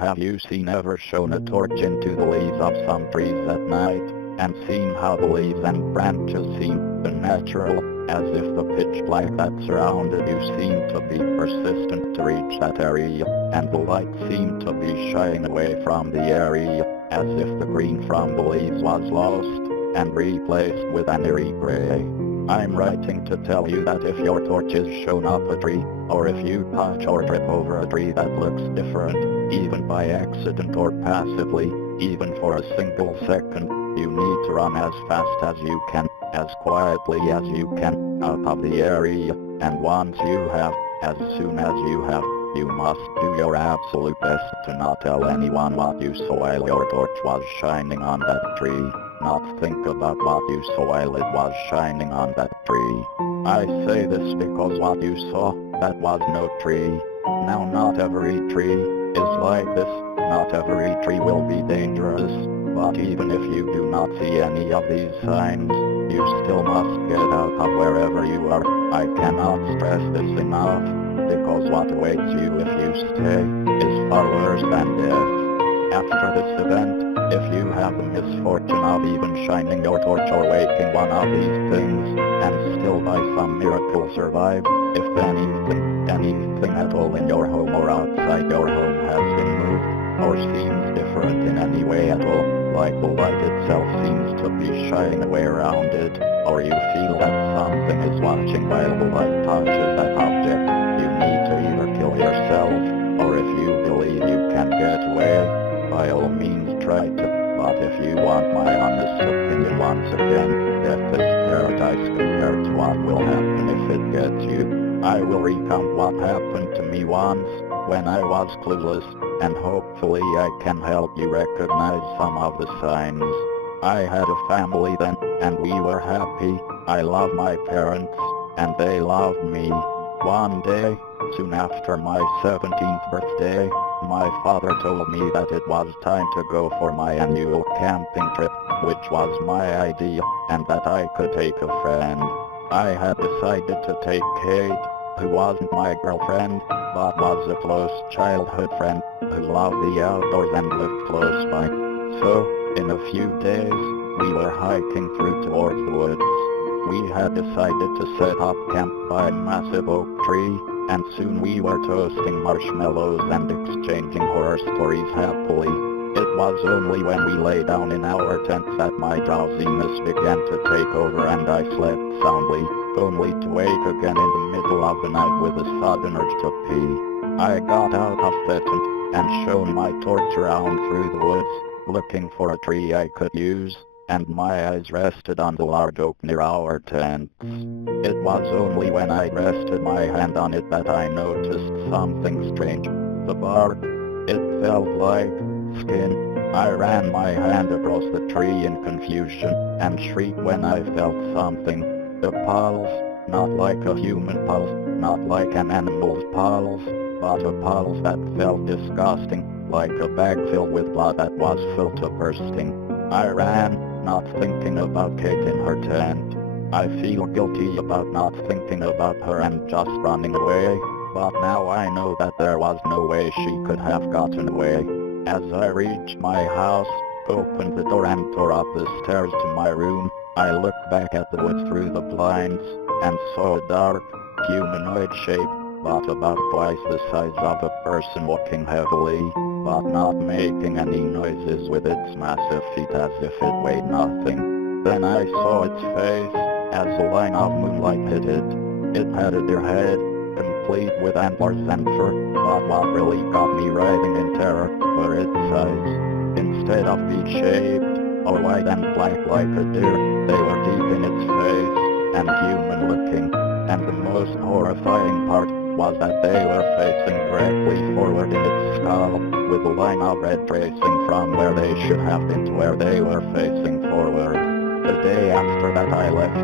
Have you ever shown a torch into the leaves of some trees at night, and seen how the leaves and branches seem unnatural, as if the pitch black that surrounded you seemed to be persistent to reach that area, and the light seemed to be shying away from the area, as if the green from the leaves was lost, and replaced with an eerie gray? I'm writing to tell you that if your torch is shown up a tree, or if you touch or trip over a tree that looks different, even by accident or passively, even for a single second, you need to run as fast as you can, as quietly as you can, out of the area, and once you have, as soon as you have, you must do your absolute best to not tell anyone what you saw while your torch was shining on that tree. Not think about what you saw while it was shining on that tree. I say this because what you saw, that was no tree. Now not every tree is like this, not every tree will be dangerous, but even if you do not see any of these signs, you still must get out of wherever you are. I cannot stress this enough, because what awaits you if you stay is far worse than death. After this event, if you have the misfortune of even shining your torch or waking one of these things, and still by some miracle survive, if anything at all in your home or outside your home has been moved, or seems different in any way at all, like the light itself seems to be shining away around it, or you feel that something is watching while the light touches that object, you need to either kill yourself, or if you believe you can get away, by all means try to. But if you want my honest opinion once again, death is paradise compared to what will happen if it gets you. I will recount what happened to me once, when I was clueless, and hopefully I can help you recognize some of the signs. I had a family then, and we were happy. I loved my parents, and they loved me. One day, soon after my 17th birthday, my father told me that it was time to go for my annual camping trip, which was my idea, and that I could take a friend. I had decided to take Kate, who wasn't my girlfriend, but was a close childhood friend, who loved the outdoors and lived close by. So, in a few days, we were hiking through towards the woods. We had decided to set up camp by a massive oak tree, and soon we were toasting marshmallows and exchanging horror stories happily. It was only when we lay down in our tent that my drowsiness began to take over and I slept soundly, only to wake again in the middle of the night with a sudden urge to pee. I got out of the tent and shone my torch around through the woods, looking for a tree I could use, and my eyes rested on the large oak near our tent. It was only when I rested my hand on it that I noticed something strange. The bark, it felt like skin. I ran my hand across the tree in confusion, and shrieked when I felt something. A pulse, not like a human pulse, not like an animal's pulse, but a pulse that felt disgusting, like a bag filled with blood that was full to bursting. I ran, not thinking about Kate in her tent. I feel guilty about not thinking about her and just running away, but now I know that there was no way she could have gotten away. As I reached my house, opened the door and tore up the stairs to my room, I looked back at the woods through the blinds, and saw a dark, humanoid shape, but about twice the size of a person walking heavily, but not making any noises with its massive feet as if it weighed nothing. Then I saw its face, as a line of moonlight hit it. It had a deer head, complete with antlers and fur, but what really got me writhing in terror were its eyes. Instead of bead-shaped, or white and black like a deer, they were deep in its face, and human-looking, and the most horrifying part was that they were facing directly forward in its skull, with a line of red tracing from where they should have been to where they were facing forward. The day after that I left,